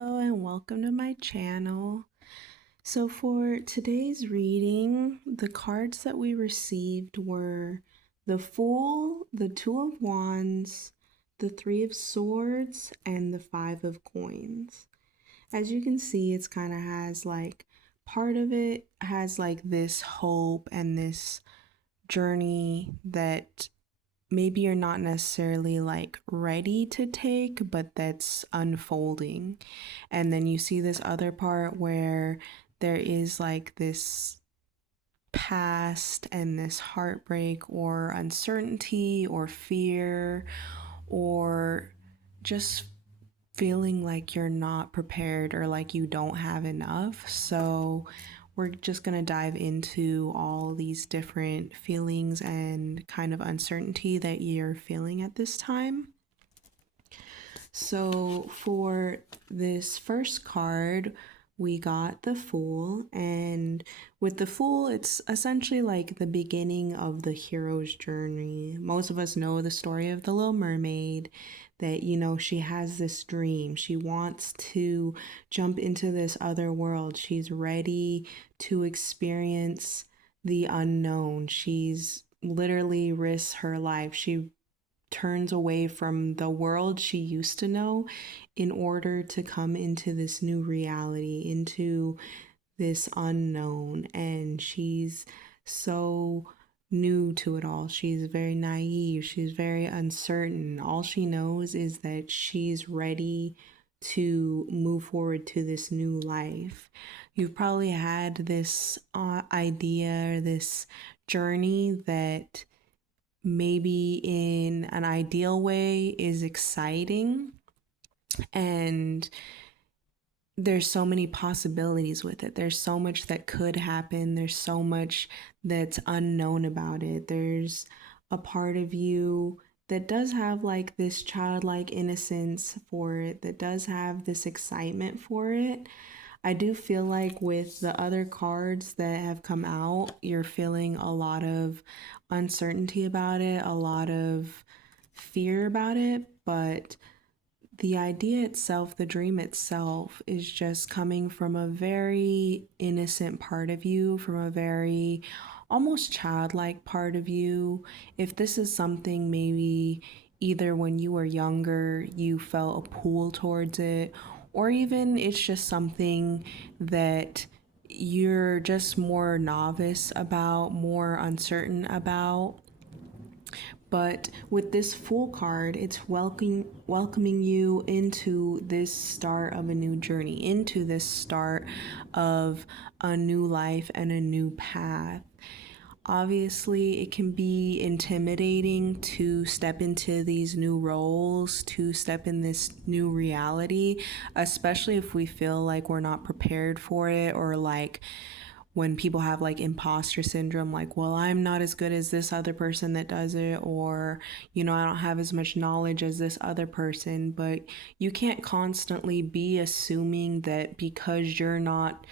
Hello and welcome to my channel. So for today's reading, the cards that we received were the Fool, the Two of Wands, the Three of Swords, and the Five of Coins. As you can see, it's kind of has like part of it has like this hope and this journey that maybe you're not necessarily like ready to take, but that's unfolding. And then you see this other part where there is like this past and this heartbreak or uncertainty or fear or just feeling like you're not prepared or like you don't have enough. So we're just going to dive into all these different feelings and kind of uncertainty that you're feeling at this time. So for this first card, we got the Fool, and with the Fool, it's essentially like the beginning of the hero's journey. Most of us know the story of the Little Mermaid, that, she has this dream. She wants to jump into this other world. She's ready to experience the unknown. She's literally risks her life. She turns away from the world she used to know in order to come into this new reality, into this unknown. And she's so new to it all. She's very naive. She's very uncertain. All she knows is that she's ready to move forward to this new life. You've probably had this idea, this journey that maybe in an ideal way is exciting, and there's so many possibilities with it. There's so much that could happen. There's so much that's unknown about it. There's a part of you that does have like this childlike innocence for it, that does have this excitement for it. I do feel like with the other cards that have come out, you're feeling a lot of uncertainty about it, a lot of fear about it, but the idea itself, the dream itself, is just coming from a very innocent part of you, from a very almost childlike part of you. If this is something maybe either when you were younger you felt a pull towards it, or even it's just something that you're just more novice about, more uncertain about, but with this Fool card, it's welcoming you into this start of a new journey, into this start of a new life and a new path. Obviously, it can be intimidating to step into these new roles, to step in this new reality, especially if we feel like we're not prepared for it, or like when people have like imposter syndrome, like, well, I'm not as good as this other person that does it, or, I don't have as much knowledge as this other person. But you can't constantly be assuming that because you're not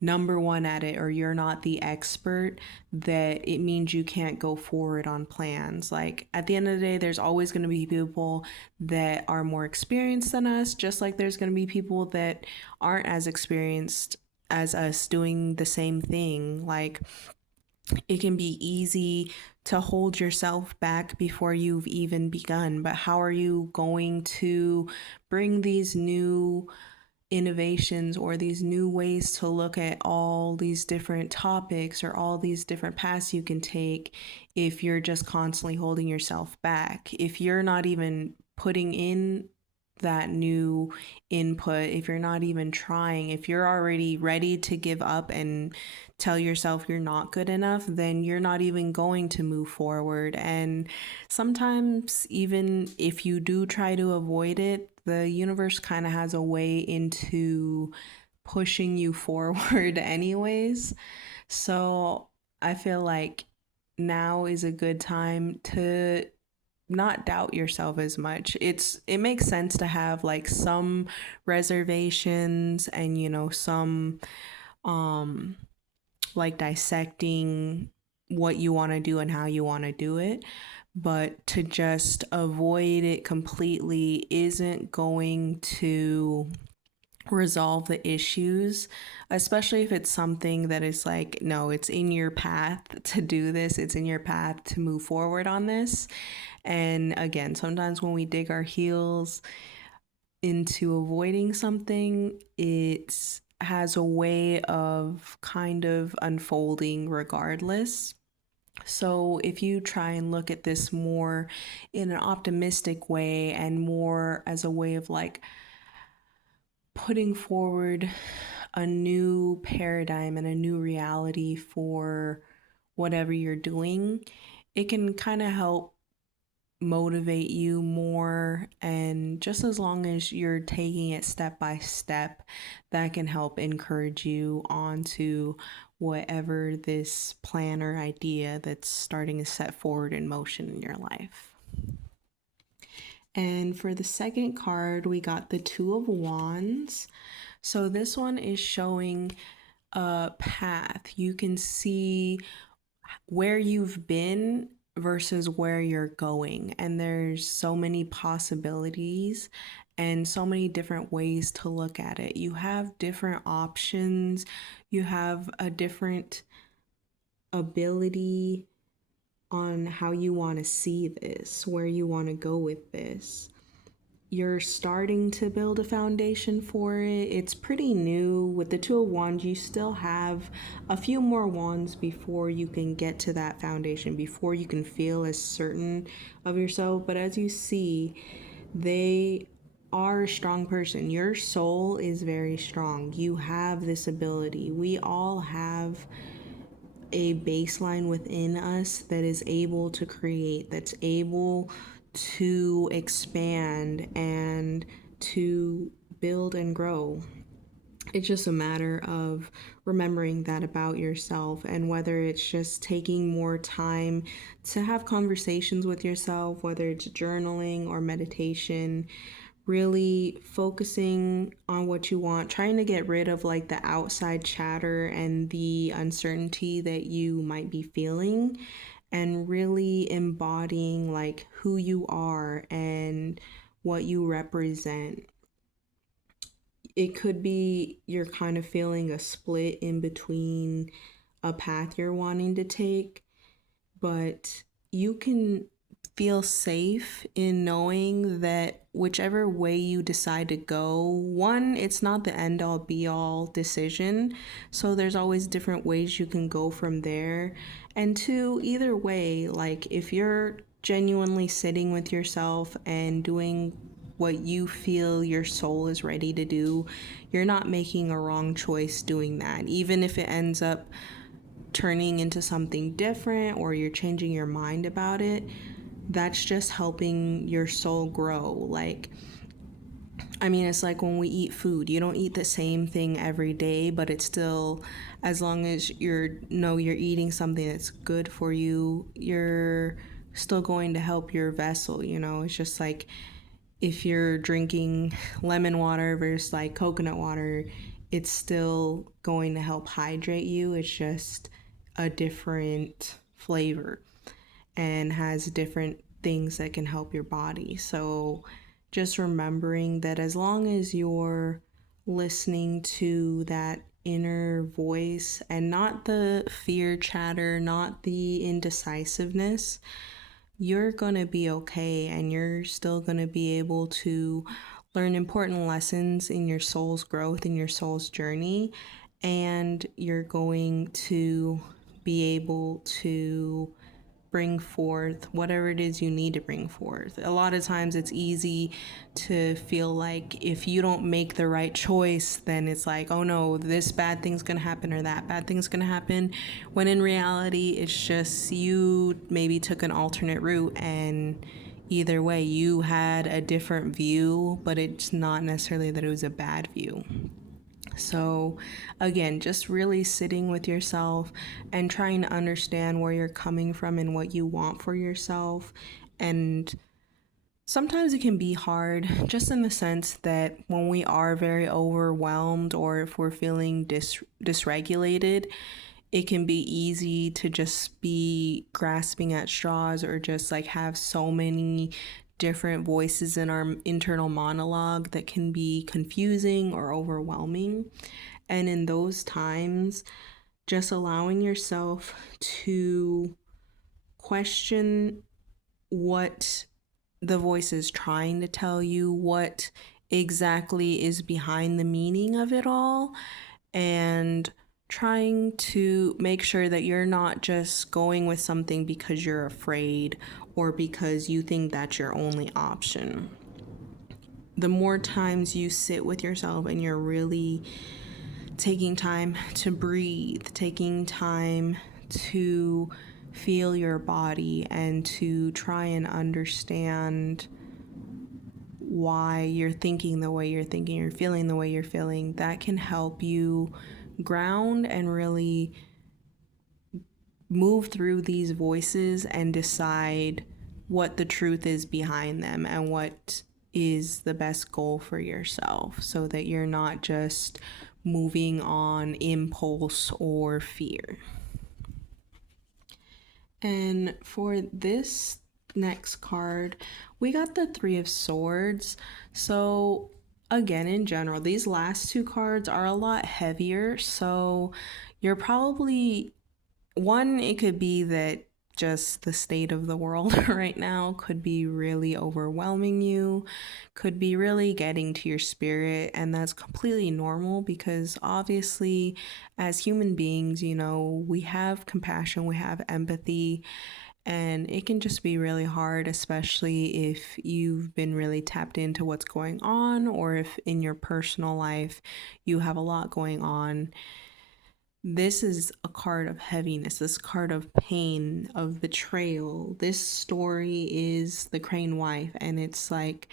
number one at it or you're not the expert, that it means you can't go forward on plans. Like, at the end of the day, there's always going to be people that are more experienced than us, just like there's going to be people that aren't as experienced as us doing the same thing. Like, it can be easy to hold yourself back before you've even begun, but how are you going to bring these new innovations or these new ways to look at all these different topics or all these different paths you can take if you're just constantly holding yourself back? If you're not even putting in that new input, if you're not even trying, if you're already ready to give up and tell yourself you're not good enough, then you're not even going to move forward. And sometimes, even if you do try to avoid it, the universe kind of has a way into pushing you forward, anyways. So I feel like now is a good time to not doubt yourself as much. It makes sense to have like some reservations and some um like dissecting what you want to do and how you want to do it, but to just avoid it completely isn't going to resolve the issues, especially if it's something that is like, no, it's in your path to do this, it's in your path to move forward on this. And again, sometimes when we dig our heels into avoiding something, it has a way of kind of unfolding regardless. So, if you try and look at this more in an optimistic way and more as a way of like putting forward a new paradigm and a new reality for whatever you're doing, it can kind of help motivate you more. And just as long as you're taking it step by step, that can help encourage you onto whatever this plan or idea that's starting to set forward in motion in your life. And for the second card, we got the Two of Wands. So this one is showing a path. You can see where you've been versus where you're going. And there's so many possibilities and so many different ways to look at it. You have different options, you have a different ability on how you want to see this, where you want to go with this. You're starting to build a foundation for it. It's pretty new. With the Two of Wands, you still have a few more wands before you can get to that foundation, before you can feel as certain of yourself. But as you see, they are a strong person. Your soul is very strong. You have this ability. We all have a baseline within us that is able to create, that's able to expand and to build and grow. It's just a matter of remembering that about yourself, and whether it's just taking more time to have conversations with yourself, whether it's journaling or meditation, really focusing on what you want, trying to get rid of like the outside chatter and the uncertainty that you might be feeling, and really embodying like who you are and what you represent. It could be you're kind of feeling a split in between a path you're wanting to take, but you can feel safe in knowing that whichever way you decide to go, one, it's not the end all be all decision. So there's always different ways you can go from there. And two, either way, like if you're genuinely sitting with yourself and doing what you feel your soul is ready to do, you're not making a wrong choice doing that. Even if it ends up turning into something different or you're changing your mind about it, that's just helping your soul grow. Like, I mean, it's like when we eat food, you don't eat the same thing every day, but it's still, as long as you're eating something that's good for you, you're still going to help your vessel. It's just like if you're drinking lemon water versus like coconut water, it's still going to help hydrate you. It's just a different flavor and has different things that can help your body. So just remembering that as long as you're listening to that inner voice and not the fear chatter, not the indecisiveness, you're going to be okay, and you're still going to be able to learn important lessons in your soul's growth, in your soul's journey, and you're going to be able to bring forth whatever it is you need to bring forth. A lot of times it's easy to feel like if you don't make the right choice, then it's like, oh no, this bad thing's gonna happen or that bad thing's gonna happen. When in reality, it's just you maybe took an alternate route, and either way, you had a different view, but it's not necessarily that it was a bad view. So, again, just really sitting with yourself and trying to understand where you're coming from and what you want for yourself. And sometimes it can be hard, just in the sense that when we are very overwhelmed or if we're feeling dysregulated, it can be easy to just be grasping at straws or just like have so many different voices in our internal monologue that can be confusing or overwhelming. And in those times, just allowing yourself to question what the voice is trying to tell you, what exactly is behind the meaning of it all, and trying to make sure that you're not just going with something because you're afraid or because you think that's your only option. The more times you sit with yourself and you're really taking time to breathe, taking time to feel your body and to try and understand why you're thinking the way you're thinking, you're feeling the way you're feeling, that can help you ground and really move through these voices and decide what the truth is behind them and what is the best goal for yourself, so that you're not just moving on impulse or fear. And for this next card, we got the Three of Swords. So again, in general, these last two cards are a lot heavier. So you're probably, one, it could be that just the state of the world right now could be really overwhelming you, could be really getting to your spirit, and that's completely normal because obviously as human beings, you know, we have compassion, we have empathy, and it can just be really hard, especially if you've been really tapped into what's going on or if in your personal life you have a lot going on. This is a card of heaviness, this card of pain, of betrayal. This story is the crane wife, and it's like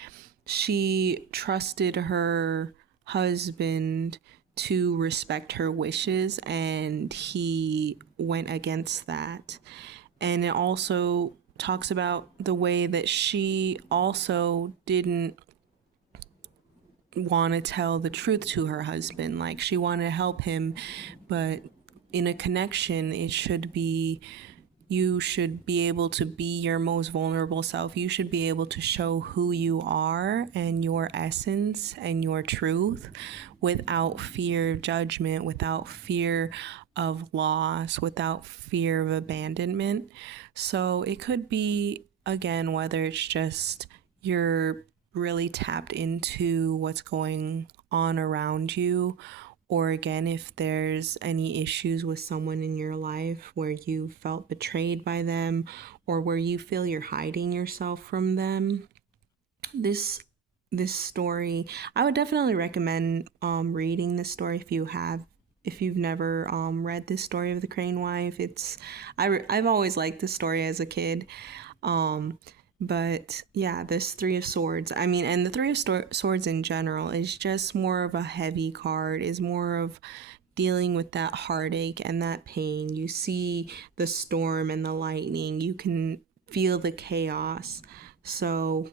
she trusted her husband to respect her wishes, and he went against that. And it also talks about the way that she also didn't want to tell the truth to her husband. Like, she wanted to help him, but in a connection, it should be, you should be able to be your most vulnerable self. You should be able to show who you are and your essence and your truth without fear of judgment, without fear of loss, without fear of abandonment. So it could be, again, whether it's just you're really tapped into what's going on around you, or again, if there's any issues with someone in your life where you felt betrayed by them or where you feel you're hiding yourself from them. This story, I would definitely recommend reading this story if you've never read this story of the crane wife. I've always liked this story as a kid. But yeah, this Three of Swords, I mean, and the Three of Swords in general is just more of a heavy card, is more of dealing with that heartache and that pain. You see the storm and the lightning, you can feel the chaos. So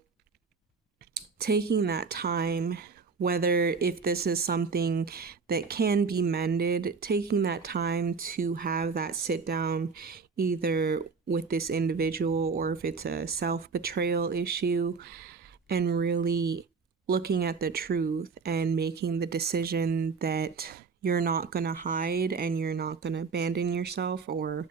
taking that time, whether if this is something that can be mended, taking that time to have that sit down either with this individual or if it's a self-betrayal issue, and really looking at the truth and making the decision that you're not going to hide and you're not going to abandon yourself or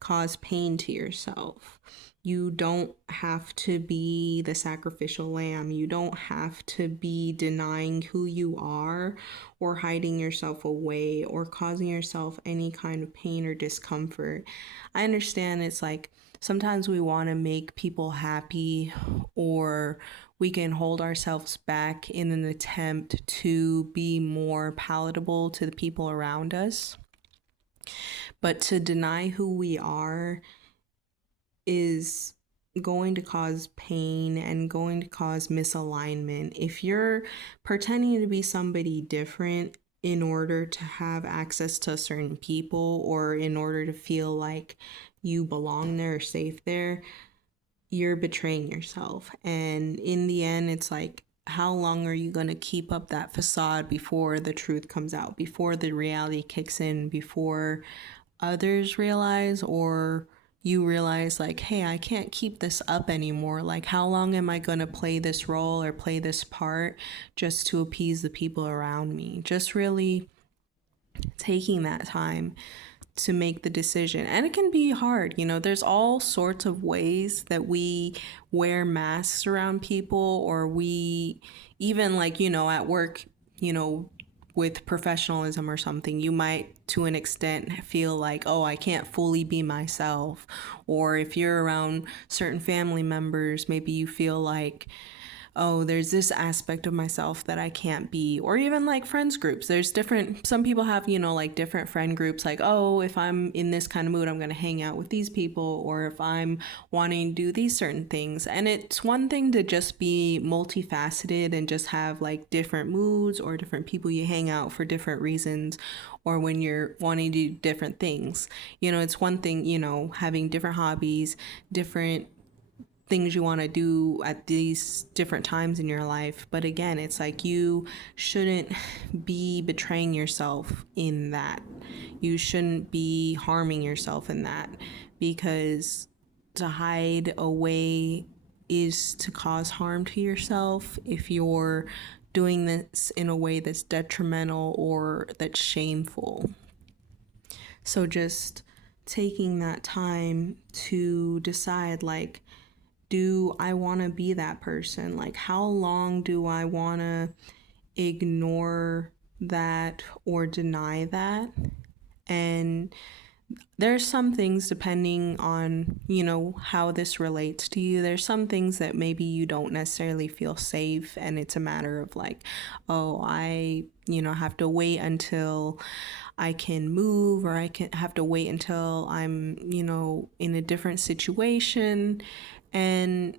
cause pain to yourself. You don't have to be the sacrificial lamb. You don't have to be denying who you are or hiding yourself away or causing yourself any kind of pain or discomfort. I understand it's like sometimes we want to make people happy, or we can hold ourselves back in an attempt to be more palatable to the people around us. But to deny who we are is going to cause pain and going to cause misalignment. If you're pretending to be somebody different in order to have access to certain people or in order to feel like you belong there or safe there, you're betraying yourself. And in the end, it's like, how long are you going to keep up that facade before the truth comes out, before the reality kicks in, before others realize or you realize like, hey, I can't keep this up anymore. Like, how long am I going to play this role or play this part just to appease the people around me? Just really taking that time to make the decision. And it can be hard. There's all sorts of ways that we wear masks around people, or we even, like, at work, you know, with professionalism or something, you might to an extent feel like, oh, I can't fully be myself. Or if you're around certain family members, maybe you feel like, oh, there's this aspect of myself that I can't be. Or even like friends groups. There's different, some people have, like different friend groups, like, oh, if I'm in this kind of mood, I'm going to hang out with these people, or if I'm wanting to do these certain things. And it's one thing to just be multifaceted and just have like different moods or different people you hang out for different reasons, or when you're wanting to do different things. It's one thing, having different hobbies, different things you want to do at these different times in your life. But again, it's like you shouldn't be betraying yourself in that. You shouldn't be harming yourself in that, because to hide away is to cause harm to yourself if you're doing this in a way that's detrimental or that's shameful. So just taking that time to decide, like, do I want to be that person? Like, how long do I want to ignore that or deny that? And there's some things, depending on, how this relates to you, there's some things that maybe you don't necessarily feel safe, and it's a matter of like, oh, I, have to wait until I can move, or I can have to wait until I'm, in a different situation. And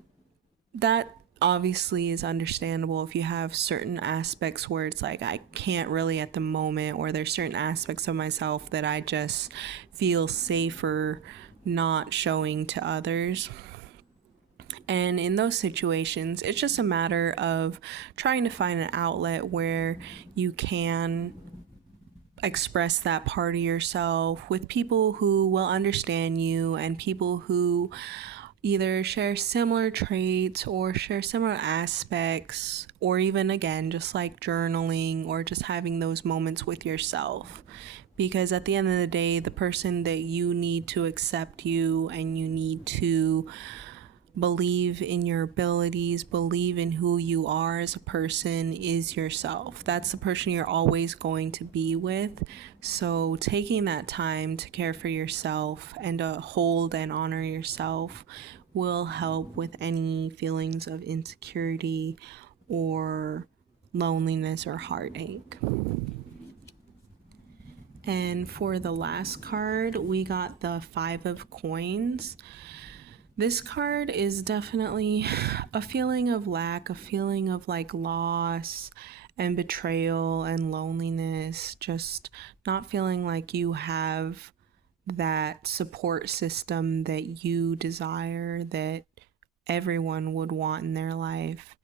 that obviously is understandable if you have certain aspects where it's like, I can't really at the moment, or there's certain aspects of myself that I just feel safer not showing to others. And in those situations, it's just a matter of trying to find an outlet where you can express that part of yourself with people who will understand you, and people who either share similar traits or share similar aspects, or even, again, just like journaling or just having those moments with yourself. Because at the end of the day, the person that you need to accept you, and you need to believe in your abilities, believe in who you are as a person, is yourself. That's the person you're always going to be with. So taking that time to care for yourself and to hold and honor yourself will help with any feelings of insecurity or loneliness or heartache. And for the last card, we got the Five of Coins. This card is definitely a feeling of lack, a feeling of like loss and betrayal and loneliness, just not feeling like you have that support system that you desire, that everyone would want in their life.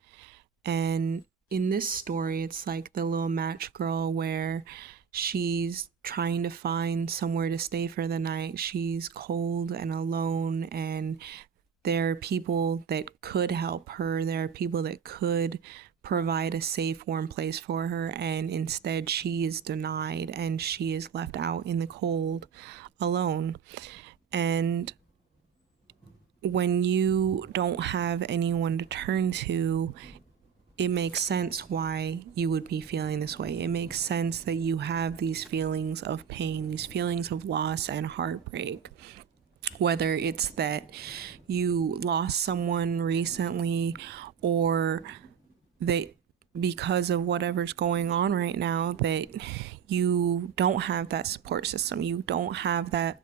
And in this story, it's like the little match girl where she's trying to find somewhere to stay for the night. She's cold and alone, and there are people that could help her. There are people that could provide a safe, warm place for her, and instead she is denied and she is left out in the cold alone. And when you don't have anyone to turn to, it makes sense why you would be feeling this way. It makes sense that you have these feelings of pain, these feelings of loss and heartbreak. Whether it's that you lost someone recently, or that because of whatever's going on right now, that you don't have that support system, you don't have that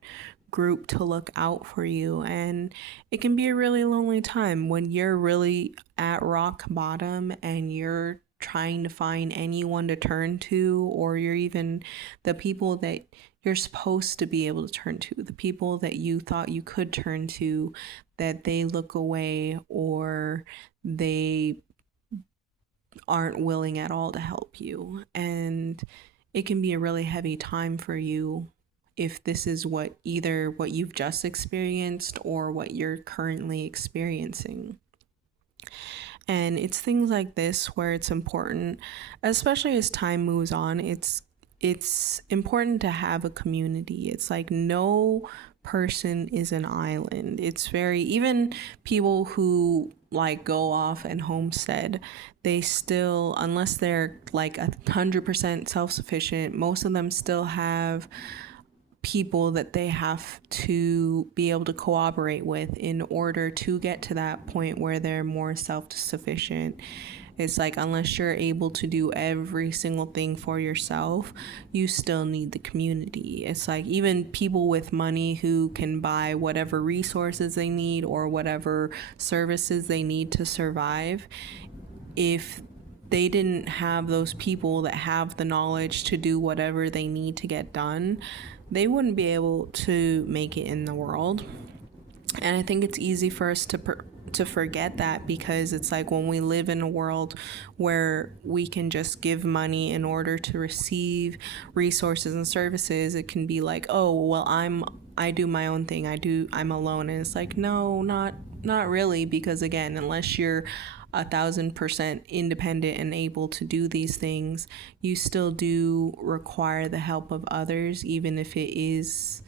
group to look out for you. And it can be a really lonely time when you're really at rock bottom and you're trying to find anyone to turn to, or you're even the people that you're supposed to be able to turn to, the people that you thought you could turn to, that they look away, or they aren't willing at all to help you. And it can be a really heavy time for you if this is either what you've just experienced or what you're currently experiencing. And it's things like this where it's important, especially as time moves on, it's important to have a community. It's like no person is an island. It's very, even people who like go off and homestead, they still, unless they're like 100% self-sufficient, most of them still have people that they have to be able to cooperate with in order to get to that point where they're more self-sufficient. It's like, unless you're able to do every single thing for yourself, you still need the community. It's like, even people with money who can buy whatever resources they need or whatever services they need to survive, if they didn't have those people that have the knowledge to do whatever they need to get done, they wouldn't be able to make it in the world. And I think it's easy for us to forget that, because it's like, when we live in a world where we can just give money in order to receive resources and services, it can be like, oh well, I do my own thing, I'm alone. And it's like, no, not really, because again, unless you're 1,000% independent and able to do these things, you still do require the help of others, even if it is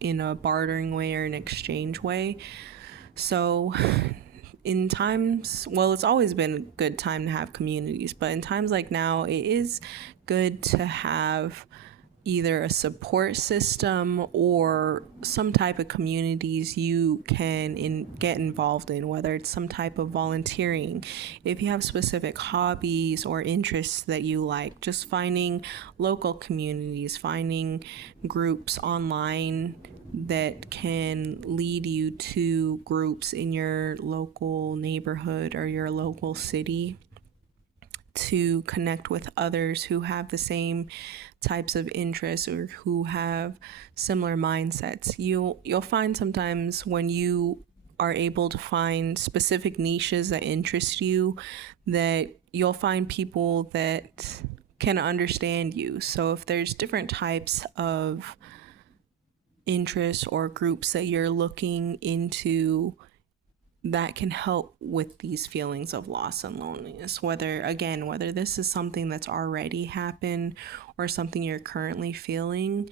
in a bartering way or an exchange way. So in times, well, it's always been a good time to have communities, but in times like now, it is good to have either a support system or some type of communities you can get involved in, whether it's some type of volunteering. If you have specific hobbies or interests that you like, just finding local communities, finding groups online that can lead you to groups in your local neighborhood or your local city to connect with others who have the same types of interests or who have similar mindsets. You'll find sometimes when you are able to find specific niches that interest you, that you'll find people that can understand you. So if there's different types of interests or groups that you're looking into that can help with these feelings of loss and loneliness, whether this is something that's already happened or something you're currently feeling,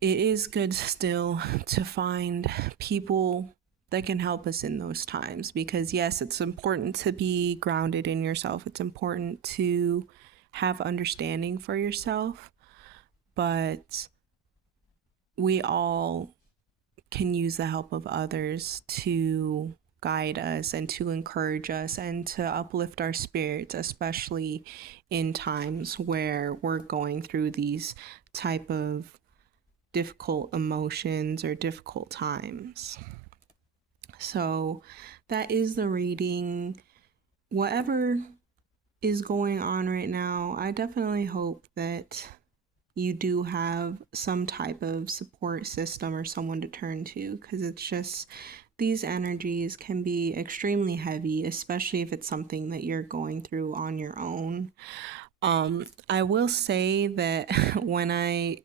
it is good still to find people that can help us in those times. Because yes, it's important to be grounded in yourself, it's important to have understanding for yourself, but we all can use the help of others to guide us and to encourage us and to uplift our spirits, especially in times where we're going through these type of difficult emotions or difficult times. So that is the reading. Whatever is going on right now, I definitely hope that you do have some type of support system or someone to turn to, because it's just, these energies can be extremely heavy, especially if it's something that you're going through on your own. I will say that when I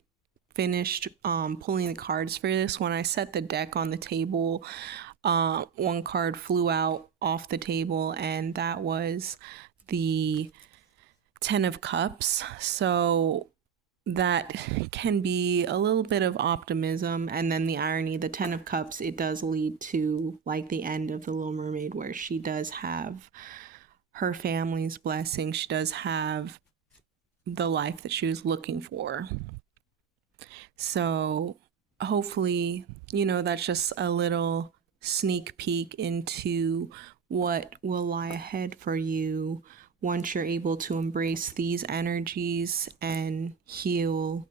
finished pulling the cards for this, when I set the deck on the table, one card flew out off the table, and that was the 10 of Cups. So that can be a little bit of optimism. And then the irony, the 10 of Cups, it does lead to like the end of the Little Mermaid, where she does have her family's blessing. She does have the life that she was looking for. So hopefully, that's just a little sneak peek into what will lie ahead for you once you're able to embrace these energies and heal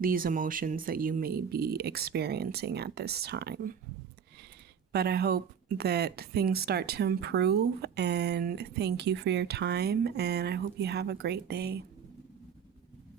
these emotions that you may be experiencing at this time. But I hope that things start to improve, and thank you for your time, and I hope you have a great day.